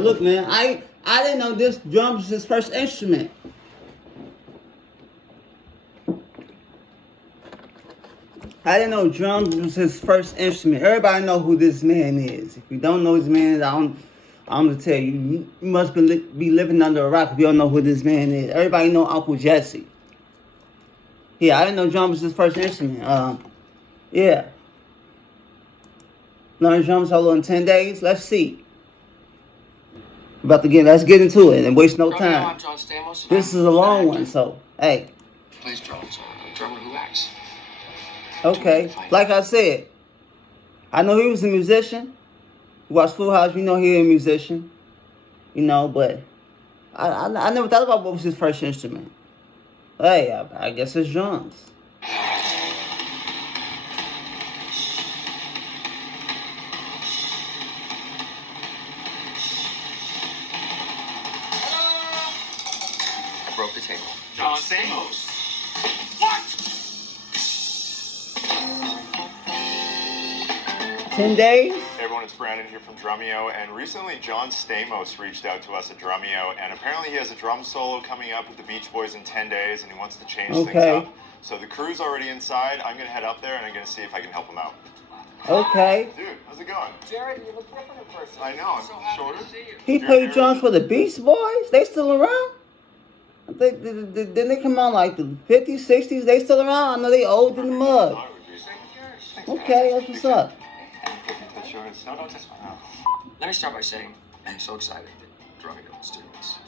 Look, man, I didn't know this drums was his first instrument. I didn't know drums was his first instrument. Everybody know who this man is. If you don't know this man, I'm gonna tell you, you must be living under a rock if you don't know who this man is. Everybody know Uncle Jesse. Yeah, I didn't know drums was his first instrument. Yeah. Learn drum solo in 10 days. Let's see. Let's get into it and waste no time. I'm John Stamos. This is a long one, so hey. Plays drums. A drummer who acts. Okay. Like I said, I know he was a musician. You watch Full House, you know he a musician. You know, but I never thought about what was his first instrument. Hey, I guess it's drums. Broke the table. John Stamos. What? 10 days? Hey everyone, it's Brandon here from Drumeo, and recently John Stamos reached out to us at Drumeo, and apparently he has a drum solo coming up with the Beach Boys in 10 days, and he wants to change things up. So the crew's already inside. I'm going to head up there, and I'm going to see if I can help him out. Okay. Dude, how's it going? Jared, you look different in person. I know, I'm so happy shorter. to see you. He played drums for the Beach Boys? They still around? Didn't they come on like the 50s, 60s? They still around? I know they old in the mud. Okay, that's what's up. Let me start by saying I'm so excited that Drumeo is doing this.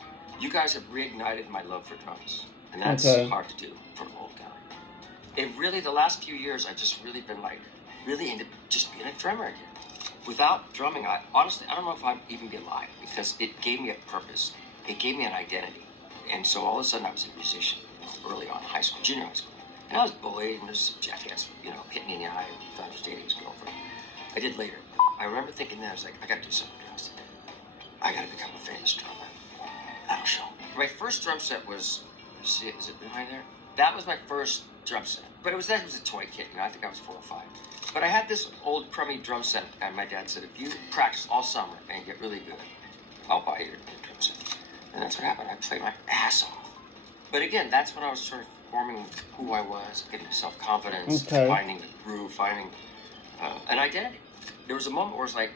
You guys have reignited my love for drums, and that's hard to do for an old guy. It really, the last few years, I've just really been like, really into just being a drummer again. Without drumming, honestly, I don't know if I'd even be alive, because it gave me a purpose. It gave me an identity. And so all of a sudden I was a musician, early on, high school, junior high school. And I was bullied, and there's a jackass, hit me in the eye, and thought I was dating his girlfriend. I did later. I remember thinking that, I was like, I gotta do something else. I gotta become a famous drummer. That'll show. My first drum set was, is it behind there? That was my first drum set. But it was a toy kit, I think I was 4 or 5. But I had this old crummy drum set, and my dad said, if you practice all summer and get really good, I'll buy your drum set. And that's what happened. I played my ass off. But again, that's when I was sort of forming who I was, getting self-confidence, finding the groove, finding an identity. There was a moment where it was like,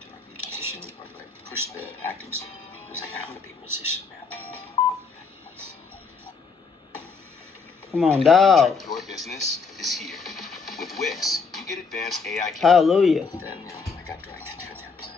do I be a musician or do I push the acting side? It was like, I'm going to be a musician, man. Come on, dog. Your business is here. With Wix, you get advanced AI. Hallelujah. Then, I got dragged into it.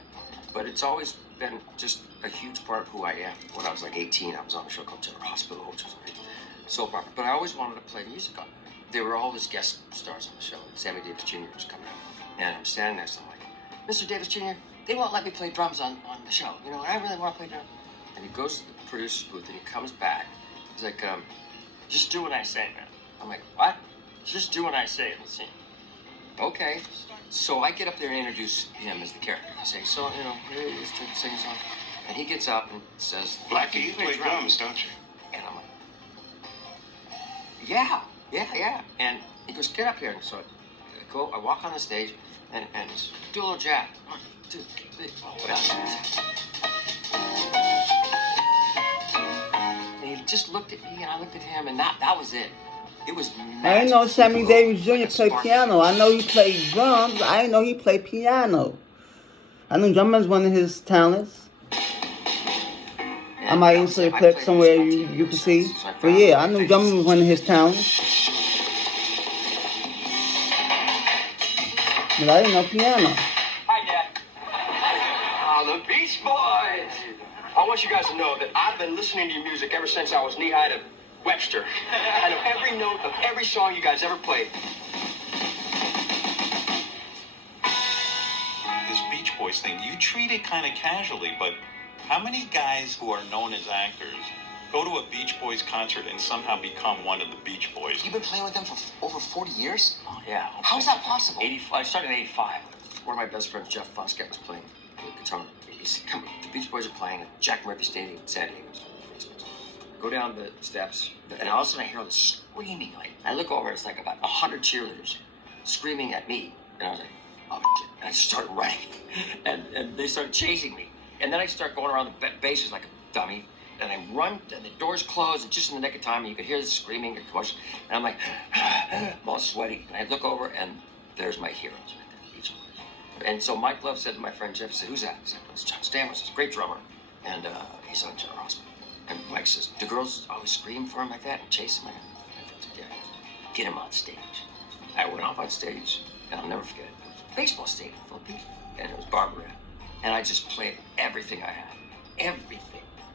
But it's always been just a huge part of who I am. When I was like 18, I was on a show called General Hospital, which was a soap opera. But I always wanted to play music on it. There were all these guest stars on the show. Sammy Davis Jr. was coming out. And I'm standing next to him like, Mr. Davis Jr., they won't let me play drums on the show. And I really want to play drums. And he goes to the producer's booth and he comes back. He's like, just do what I say, man. I'm like, what? Just do what I say in the scene. Okay. So I get up there and introduce him as the character. I say, so, here he is to sing a song. And he gets up and says, Blackie, you play drums, don't you? And I'm like, yeah. And he goes, get up here. And so I walk on the stage and do a little jab. 1, 2, 3, what else? And he just looked at me and I looked at him, and that was it. It was magic. I didn't know Sammy Davis Jr. played piano. I know he played drums. I didn't know he played piano. I knew drumming was one of his talents. I might insert a clip somewhere you can see. But yeah, I knew drumming was one of his talents. But I didn't know piano. Hi, Dad. Oh, the Beach Boys. I want you guys to know that I've been listening to your music ever since I was knee-high to Webster. I know every note of every song you guys ever played. This Beach Boys thing, you treat it kind of casually, but how many guys who are known as actors go to a Beach Boys concert and somehow become one of the Beach Boys? You've been playing with them for over 40 years? Oh, yeah. How is that possible? 85. I started in 85. One of my best friends, Jeff Foskett, was playing the guitar. He said, come on, the Beach Boys are playing at Jack Murphy Stadium in San Diego. Go down the steps, and all of a sudden I hear all this screaming. I look over, it's like about 100 cheerleaders screaming at me. And I was like, oh, shit. And I started running. And they started chasing me. And then I start going around the bases like a dummy. And I run, and the doors close, and just in the nick of time, and you can hear the screaming and commotion. And I'm like, I'm all sweaty. And I look over, and there's my heroes right there, Beach Boys. And so Mike Love said to my friend Jeff, he said, who's that? He said, it's John Stamos, he's a great drummer. And he's on General Hospital. And Mike says, do girls always scream for him like that and chase him? I said, yeah. Get him on stage. I went off on stage, and I'll never forget it. It was a baseball stadium full of people, and it was Barbara. And I just played everything I had. Everything.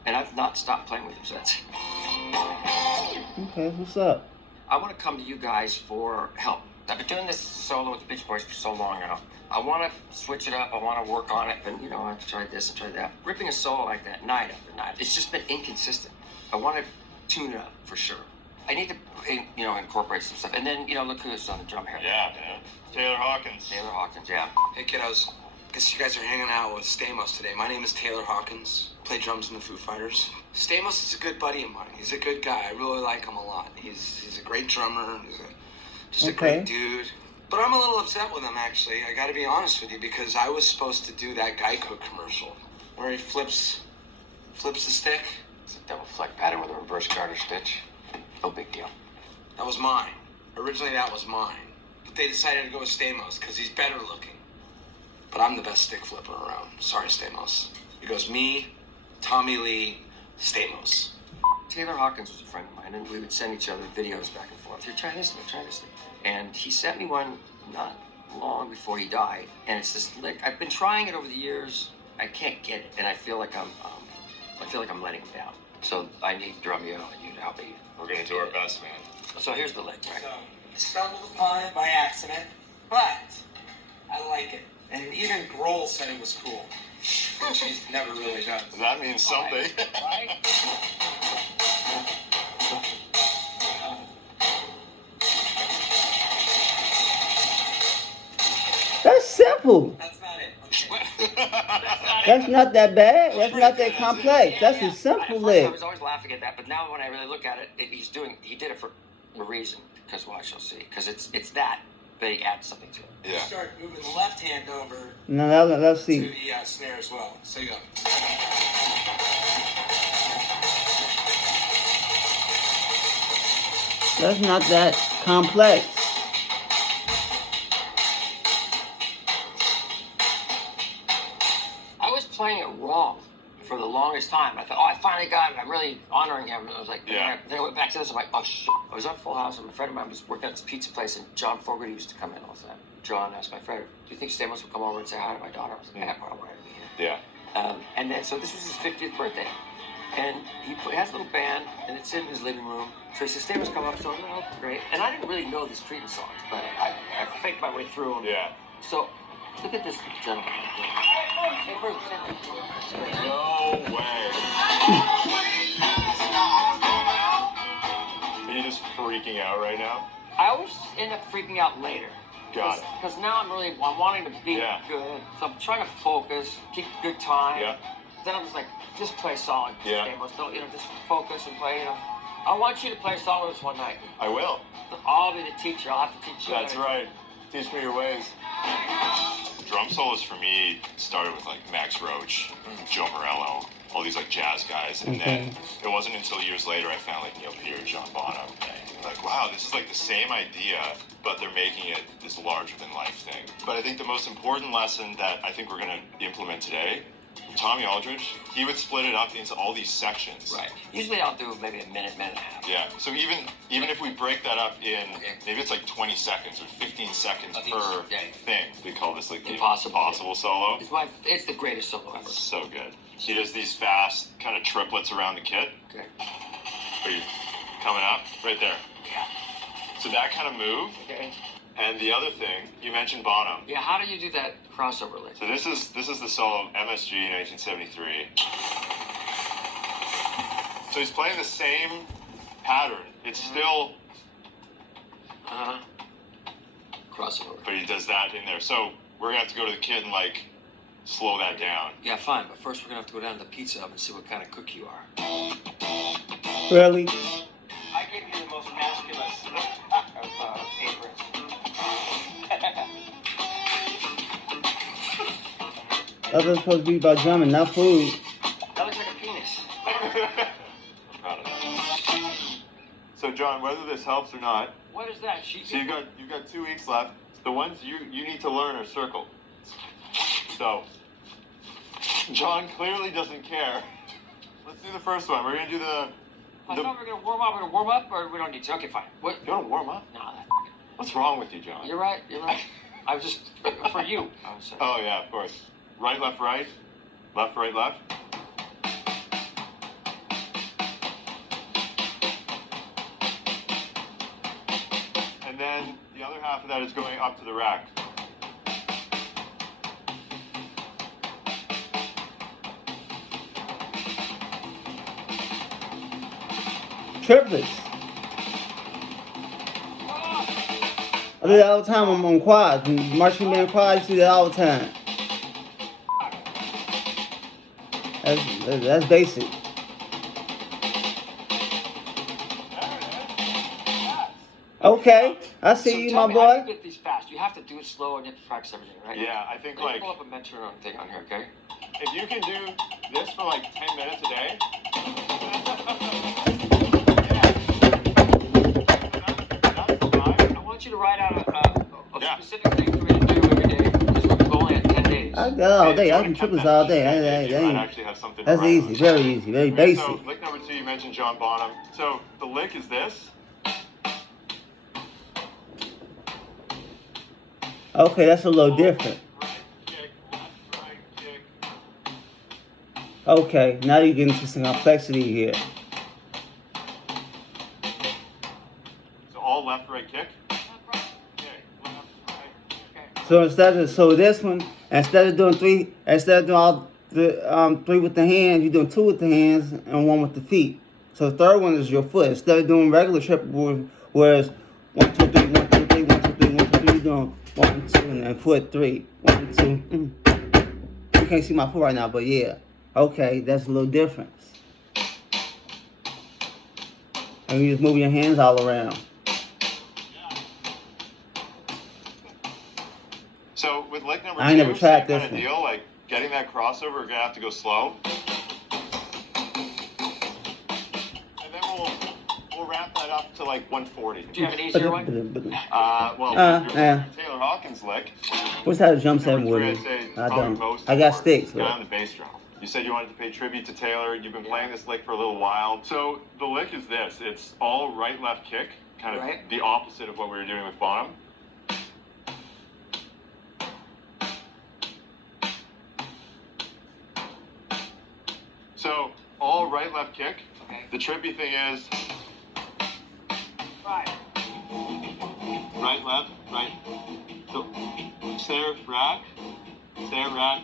And I've not stopped playing with him since. Okay, what's up? I want to come to you guys for help. I've been doing this solo with the Beach Boys for so long now. I want to switch it up. I want to work on it. And, you know, I've tried this and tried that. Ripping a solo like that night after night, it's just been inconsistent. I want to tune it up for sure. I need to, you know, incorporate some stuff. And then, you know, look who's on the drum here. Yeah, Taylor Hawkins. Taylor Hawkins, yeah. Hey, kiddos. Guess you guys are hanging out with Stamos today. My name is Taylor Hawkins. Play drums in the Foo Fighters. Stamos is a good buddy of mine. He's a good guy. I really like him a lot. He's a great drummer. He's just a great dude. But I'm a little upset with him, actually. I got to be honest with you, because I was supposed to do that Geico commercial where he flips the stick. It's a double fleck pattern with a reverse garter stitch. No big deal. That was mine. Originally, that was mine. But they decided to go with Stamos because he's better looking. But I'm the best stick flipper around. Sorry, Stamos. It goes me, Tommy Lee, Stamos. Taylor Hawkins was a friend of mine, and we would send each other videos back and forth. Here, try this, try this. And he sent me one not long before he died, and it's this lick. I've been trying it over the years. I can't get it, and I feel like I'm letting him down. So I need Drumeo and you to help me. We're gonna do our best, man. So here's the lick, right? So, stumbled upon it by accident, but I like it. And even Grohl said it was cool, which he's never really done. That means something. Right? That's simple. That's not it. That's not that bad. That's not that complex. That's a simple I lick. was always laughing at that, but now when I really look at it, he did it for a reason, because I shall see. Because it's that he adds something to it. You start moving the left hand over No, let's to see. the snare as well. So you go. That's not that complex. I was playing it wrong for the longest time. I thought, I finally got it. I'm really honoring him. And I was like, Yeah. Then I went back to this. I'm like, oh, shit. I was on Full House, and a friend of mine was working at this pizza place, and John Fogerty used to come in all the time. John asked my friend, do you think Stamos would come over and say hi to my daughter? I was like, I wanted to be here. Yeah. And then, so this was his 50th birthday. And he has a little band, and it's in his living room. So he says, Stamos, come up. So I'm like, oh, great. And I didn't really know these Creedence songs, but I faked my way through them. Yeah. So look at this gentleman. Hey, Bruce. No way. Are you just freaking out right now? I always end up freaking out later. Got it. Because now I'm wanting to be good. So I'm trying to focus, keep good time. Yeah. Then I'm just like, just play solid. Yeah. Stamos. Don't, just focus and play, I want you to play song with us one night. I will. I'll be the teacher. I'll have to teach you. That's right. Teach me your ways. Drum solos for me started with like Max Roach, Joe Morello, all these like jazz guys, and then it wasn't until years later I found like Neil Peart, John Bonham. Like, wow, this is like the same idea, but they're making it this larger than life thing. But I think the most important lesson that I think we're gonna implement today, Tommy Aldridge, he would split it up into all these sections. Right. Usually I'll do maybe a minute and a half. Yeah. So even if we break that up in maybe it's like 20 seconds or 15 seconds per thing, we call this like the impossible solo. It's the greatest solo ever. So good. He does these fast kind of triplets around the kit. Okay. Are you coming up? Right there. Yeah. So that kind of move. Okay. And the other thing, you mentioned Bonham. Yeah, how do you do that crossover lick? So this is the solo of MSG 1973. So he's playing the same pattern. It's still crossover. But he does that in there. So we're gonna have to go to the kid and like slow that down. Yeah, fine. But first we're gonna have to go down to the pizza oven and see what kind of cook you are. Really? I gave you the most masculine of favorites. That's what's supposed to be about drumming, not food. That looks like a penis. Proud of that. So John, whether this helps or not, What is that? so you've got 2 weeks left. The ones you need to learn are circled. So John clearly doesn't care. Let's do the first one. We're gonna do the. I thought we were gonna warm up. We're gonna warm up, or we don't need to. Okay, fine. What? You want to warm up? No, What's wrong with you, John? you're right. You're right. I was just for you. I was saying. Oh yeah, of course. Right, left, right. Left, right, left. And then the other half of that is going up to the rack. Triplets. I do that all the time on quads. Marching band quads, you do that all the time. That's basic. Okay, I see you, tell my me, how do boy. you get these fast? You have to do it slow and you have to practice everything, right? Yeah, I think Let me like pull up a metronome thing on here, okay? if you can do this for like 10 minutes a day. I want you to write out a specific thing for me to do every day because we're only at 10 days. I got all day. I can triplets all day. That's easy, very easy, very basic. So lick number 2, you mentioned John Bonham. So the lick is this. Okay, that's a little different. Right kick, left, right kick. Okay, now you're getting into some complexity here. So all left, right kick. Kick, left, right. So this one, instead of doing all the 3 with the hands, you're doing 2 with the hands and 1 with the feet. So the third one is your foot. Instead of doing regular triple, whereas 1, 2, 3, 1, 2, 3, 1, 2, 3, 1, 2, 3, you're doing 1, 2, and then foot 3, 1, 2. You can't see my foot right now, but yeah. Okay, that's a little difference. And you just move your hands all around. So with lick number 2, I ain't never tried same this kind of one. deal, like getting that crossover, we're gonna have to go slow. And then we'll wrap that up to like 140. Do you have an easier one? Taylor Hawkins lick. What's that a jump set Number with? 3, I'd say, is I probably don't. most I got important. sticks. Guy on the bass drum. You said you wanted to pay tribute to Taylor. You've been playing this lick for a little while. So the lick is this. It's all right, left kick. Kind of the opposite of what we were doing with Bonham. So all right, left kick. Okay. The trippy thing is Right. right, left, right. So snare, rack, snare, rack.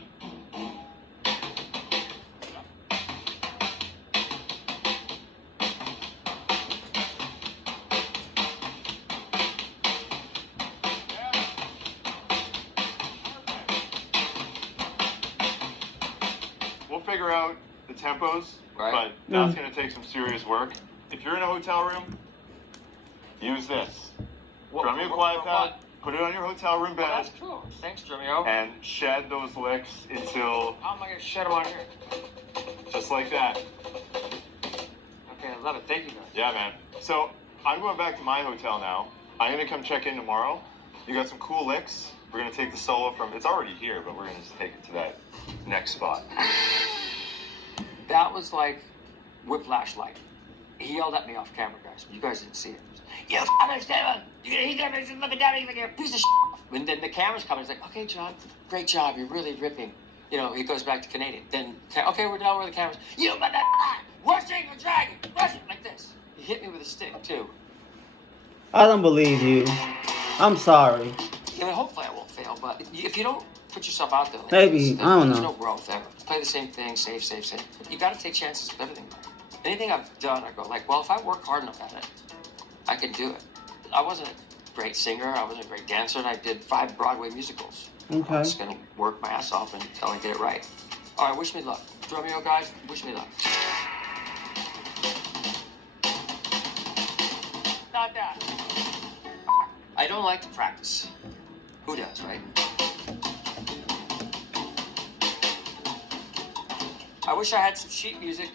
We'll figure out the tempos, but that's going to take some serious work. If you're in a hotel room, use this. Drumeo quiet pad, put it on your hotel room bed, That's cool. Thanks, Drumeo. and shed those licks until, How am I going to shed them on here? just like that. Okay, I love it. Thank you, guys. Yeah, man. So I'm going back to my hotel now. I'm going to come check in tomorrow. You got some cool licks. We're going to take the solo from, it's already here, but we're going to just take it to that next spot. That was like whiplash light. He yelled at me off camera, guys. You guys didn't see it. You fucking Stamos! He's looking down at me like a piece of shit. And then the camera's coming. He's like, okay, John, great job. You're really ripping. You know, he goes back to Canadian. Then, okay, we're done with the cameras. You but that rushing a dragon, rushing like this. He hit me with a stick too. I don't believe you. I'm sorry. I mean, hopefully I won't fail, but if you don't put yourself out there, like Maybe, this, I don't there's know. no growth ever. Play the same thing, save. You got to take chances with everything. Anything I've done, I go like, well, if I work hard enough at it, I can do it. I wasn't a great singer. I wasn't a great dancer, and I did 5 Broadway musicals. Okay. I'm just gonna work my ass off until I get it right. All right, wish me luck, Drumeo guys. Wish me luck. Not that. I don't like to practice. Who does, right? I wish I had some sheet music.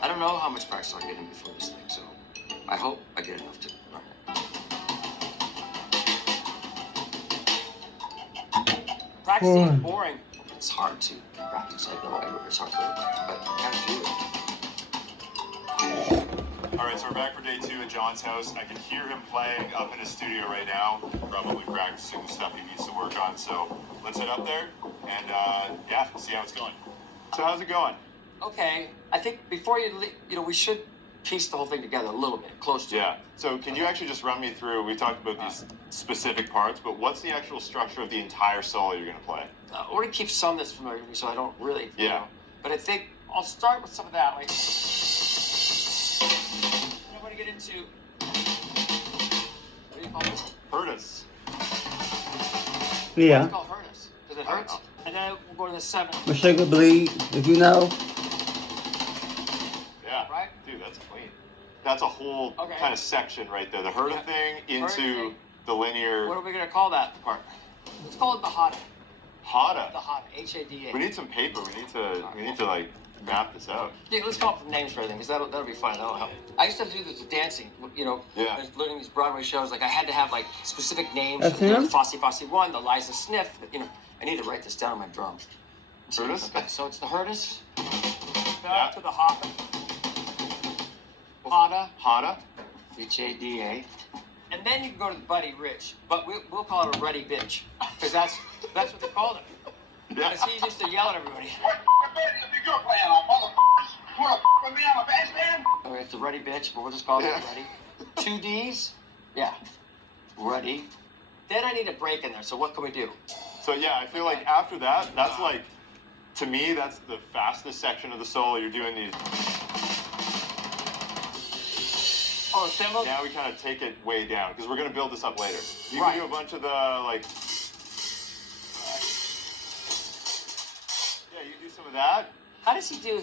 I don't know how much practice I'll get in before this thing, so I hope I get enough to learn it. Practicing is boring. It's hard to practice. I know it's hard to learn, but you gotta do it. All right, so we're back for day 2 at John's house. I can hear him playing up in his studio right now, probably practicing the stuff he needs to work on. So let's head up there and yeah, see how it's going. So how's it going? Okay, I think before you leave, we should piece the whole thing together a little bit, close to Yeah. So can you actually just run me through? We talked about these specific parts, but what's the actual structure of the entire solo you're gonna play? We're gonna keep some that's familiar to me, so I don't really. Yeah. But I think I'll start with some of that. Like, I want to get into. What do you call this? Hurtus. Yeah. It's called Hurtus. Does it hurt? And then we'll go to the 7. My sugar bleed, if you know. Yeah. Right? Dude, that's clean. That's a whole kind of section right there. The Hurta thing into the linear. What are we gonna call that part? Let's call it the Hada. Hada. The Hada. H-A-D-A. We need some paper. We need to like map this out. Yeah, let's come up with names for everything, because that'll be fun. That'll help. I used to have to do this with dancing. Yeah. I was learning these Broadway shows. Like I had to have like specific names. That's The him? Fosse 1, the Liza Sniff. I need to write this down on my drum. Hurtus? Okay, so it's the Hurtus. Yeah. To the Hada. Hada. Hada. H-A-D-A. And then you can go to the Buddy Rich, but we'll call it a Ruddy Bitch, because that's what they called him. Yeah. Because he used to yell at everybody. Okay, it's a Ruddy Bitch, but we'll just call it Ruddy. 2 D's? Yeah. Ruddy. Then I need a break in there, so what can we do? So yeah, I feel like after that, that's like, to me, that's the fastest section of the solo. You're doing these. Oh, the cymbals? Now we kind of take it way down because we're gonna build this up later. You Right. can do a bunch of the like. Yeah, you do some of that. How does he do?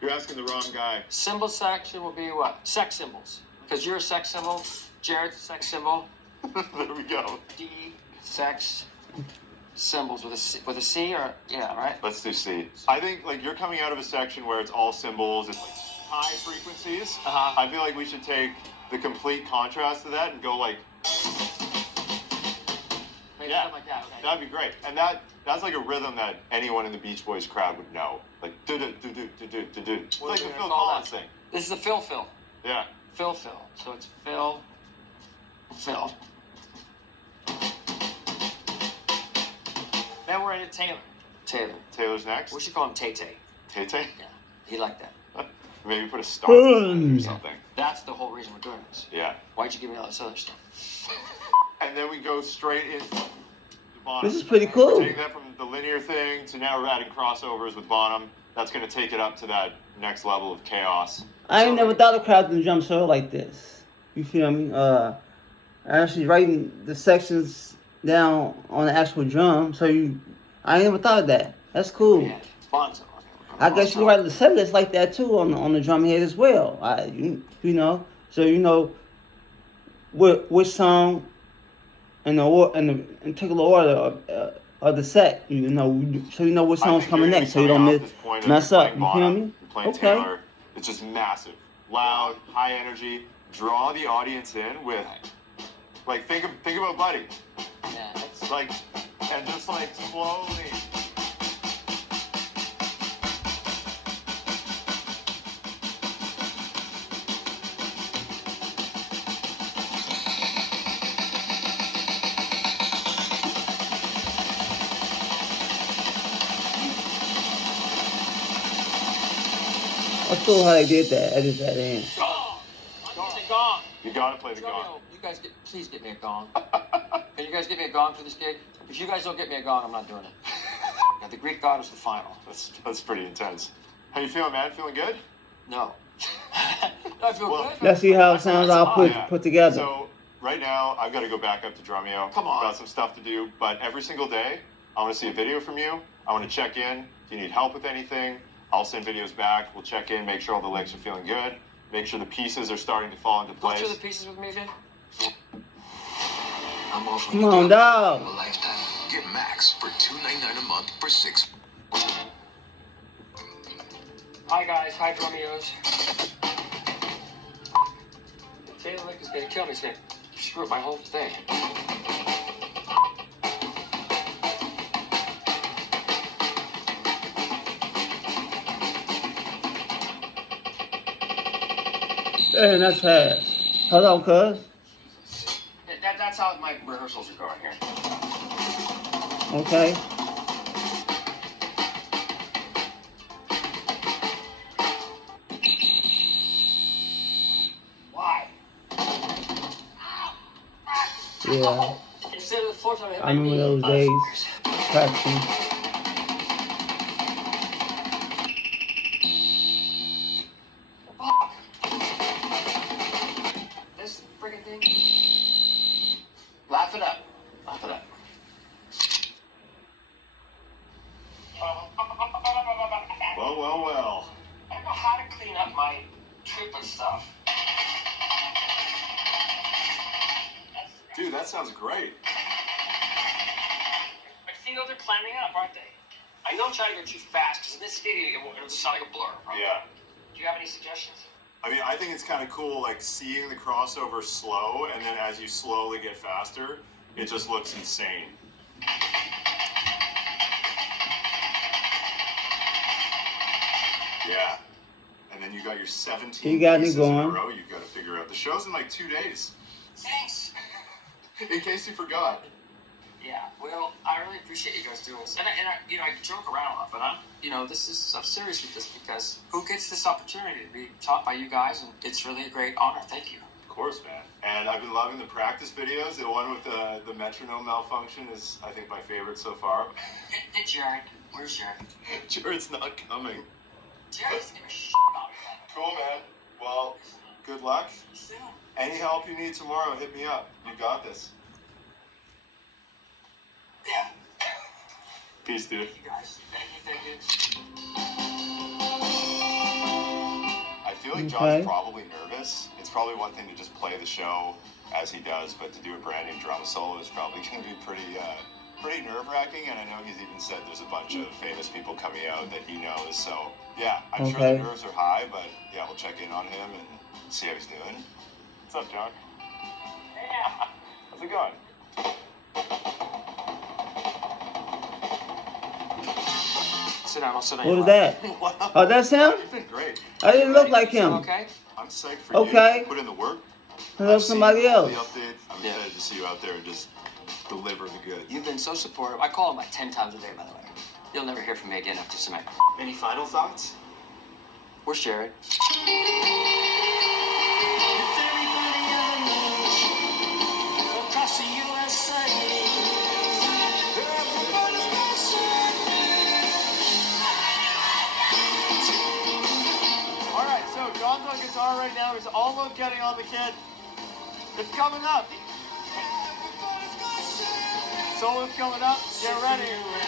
You're asking the wrong guy. Symbol section will be what? Sex symbols. Because you're a sex symbol. Jared's a sex symbol. There we go. D, sex symbols with a C or yeah, right? Let's do C. I think like you're coming out of a section where it's all symbols, it's like high frequencies. I feel like we should take the complete contrast to that and go like. Maybe Yeah, something like that. Okay. that'd be great. And that's like a rhythm that anyone in the Beach Boys crowd would know. Like do do do do do do do do. It's What like are the we Phil gonna call Collins that? thing. This is the Phil. Yeah. Phil. So it's Phil. Then we're into Taylor. Taylor's next. We should call him Tay-Tay. Tay-Tay? Yeah, he liked that. Maybe put a star or something. That's the whole reason we're doing this. Yeah. Why'd you give me all this other stuff? And then we go straight into the Bonham. This is pretty cool. We're taking that from the linear thing to now we're adding crossovers with Bonham. That's going to take it up to that next level of chaos. I ain't never thought of crowd in the drum solo like this. You feel me? Actually writing the sections down on the actual drum. So I ain't never thought of that. That's cool. Yeah, Bonzo. I guess you can write the set list like that too on the drum head as well. So which song in the particular order of the set. So you know which song's coming next, so you don't mess up. You feel me? Playing Taylor, it's just massive, loud, high energy. Draw the audience in with, like, think about Buddy. Yeah, It's like, and just like slowly. That's cool how they did that. Edit that in. gong. I'm getting a gong. You gotta play the gong. Drumeo, you guys please get me a gong. Can you guys get me a gong for this gig? If you guys don't get me a gong, I'm not doing it. Yeah, the Greek god is the final. That's pretty intense. How you feeling, man? Feeling good? No. I feel good. Let's see how it sounds all put together. So right now, I've got to go back up to Drumeo. Come on. I've got some stuff to do, but every single day, I want to see a video from you. I want to check in. Do you need help with anything? I'll send videos back. We'll check in, make sure all the licks are feeling good, make sure the pieces are starting to fall into Go place. through the pieces with me again. I'm offering Come on, dog. a lifetime. Get Max for $2.99 a month for 6. Hi guys, hi Drumeos. Taylor Lick is gonna kill me. He's gonna screw up my whole thing. Hey, that's fast. Hold on, cuz. That's how my rehearsals are going here. Okay. Why? Yeah. Instead of the floor time, I remember those days. Practicing. This friggin' thing. Laugh it up. Laugh it up. Well, well, well. I don't know how to clean up my triplet stuff. Dude, that sounds great. I see those are climbing up, aren't they? I know I'm trying to go too fast, because in this stadium, it'll just sound like a blur. Right? Yeah. Do you have any suggestions? I mean, I think it's kind of cool, like, seeing the crossover slow, and then as you slowly get faster, it just looks insane. Yeah. And then you got your 17 You got me pieces in a going. row you've got to figure out. The show's in like 2 days. Thanks. In case you forgot. Yeah, well, I really appreciate you guys doing this. And I joke around a lot, but I'm serious with this because who gets this opportunity to be taught by you guys? And it's really a great honor. Thank you. Of course, man. And I've been loving the practice videos. The one with the metronome malfunction is, I think, my favorite so far. Hey, Jared. Where's Jared? Jared's not coming. Jared doesn't give a shit about me. Cool, man. Well, good luck. Soon. Any help you need tomorrow, hit me up. You got this. Yeah. Peace, dude. Thank you guys. Thank you. I feel like Okay. John's probably nervous. It's probably one thing to just play the show as he does, but to do a brand new drum solo is probably going to be pretty nerve-wracking. And I know he's even said there's a bunch of famous people coming out that he knows. So yeah, I'm sure the nerves are high, but yeah, we'll check in on him and see how he's doing. What's up, John? Yeah. How's it going? Sit down. I'll sit down. What was that? Wow. Oh, that's him? You've been great. I didn't look like him. Okay. I'm psyched for Okay. you. Put in the work. Hello, I've seen somebody all else. the updates. I'm excited to see you out there and just deliver the goods. You've been so supportive. I call him like 10 times a day, by the way. You'll never hear from me again after tonight. Any final thoughts? Where's Jared? Across the USA. All right, so John's on guitar right now. He's almost getting on the kid. It's coming up. Solo's coming up. Get ready. One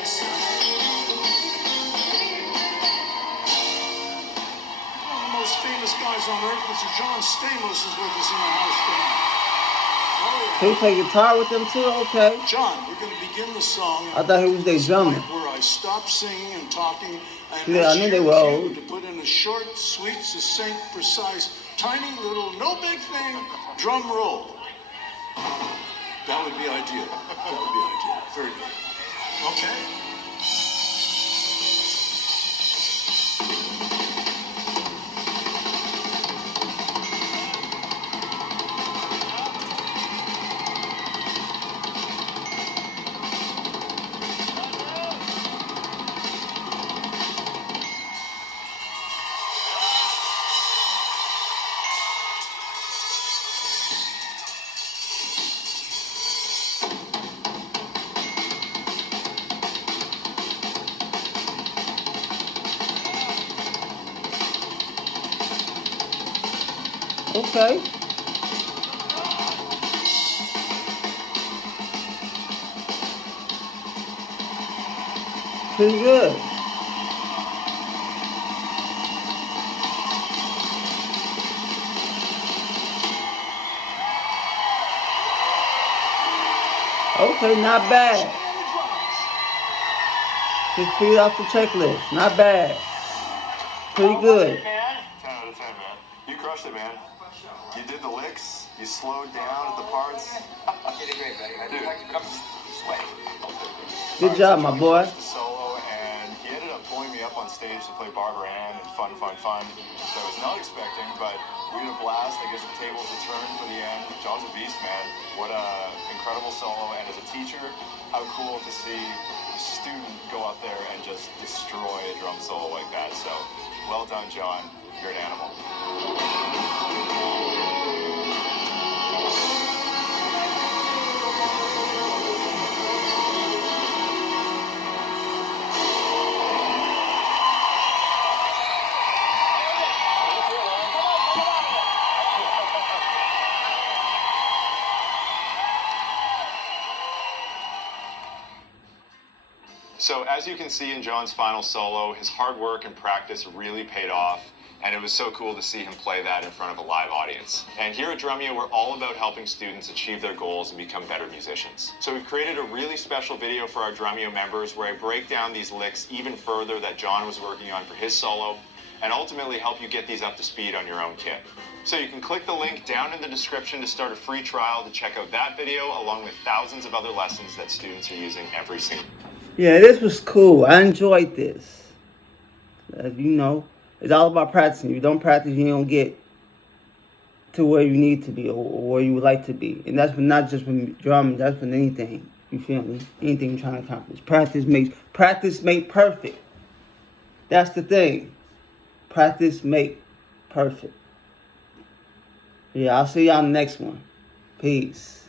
of the most famous guys on earth, Mr. John Stamos, is with us in the house tonight. So you play guitar with them too? Okay. John, we're going to begin the song. I thought he was their drummer. Where I stop singing and talking. And Yeah, I it's knew they your were cue old. to put in a short, sweet, succinct, precise, tiny little, no big thing, drum roll. That would be ideal. That would be ideal. Very good. Okay. Okay. Pretty good. Okay, not bad. Just put it off the checklist. Not bad. Pretty good. 10 out of 10, man. You crushed it, man. You did the licks. You slowed down at the parts. You did great, buddy. I did. I'm sweating. Good job, my boy. The solo, and he ended up pulling me up on stage to play Barbara Ann and fun. That I was not expecting, but we had a blast. I guess the tables were turned for the end. John's a beast, man. What a incredible solo, and as a teacher, how cool to see a student go up there and just destroy a drum solo like that. So, well done, John. You're an animal. So as you can see in John's final solo, his hard work and practice really paid off, and it was so cool to see him play that in front of a live audience. And here at Drumeo, we're all about helping students achieve their goals and become better musicians. So we've created a really special video for our Drumeo members where I break down these licks even further that John was working on for his solo, and ultimately help you get these up to speed on your own kit. So you can click the link down in the description to start a free trial to check out that video along with thousands of other lessons that students are using every single day. Yeah, this was cool. I enjoyed this. You know, it's all about practicing. If you don't practice, you don't get to where you need to be or where you would like to be. And that's not just with drumming, that's with anything. You feel me? Anything you're trying to accomplish. Practice make perfect. That's the thing. Practice make perfect. Yeah, I'll see y'all in the next one. Peace.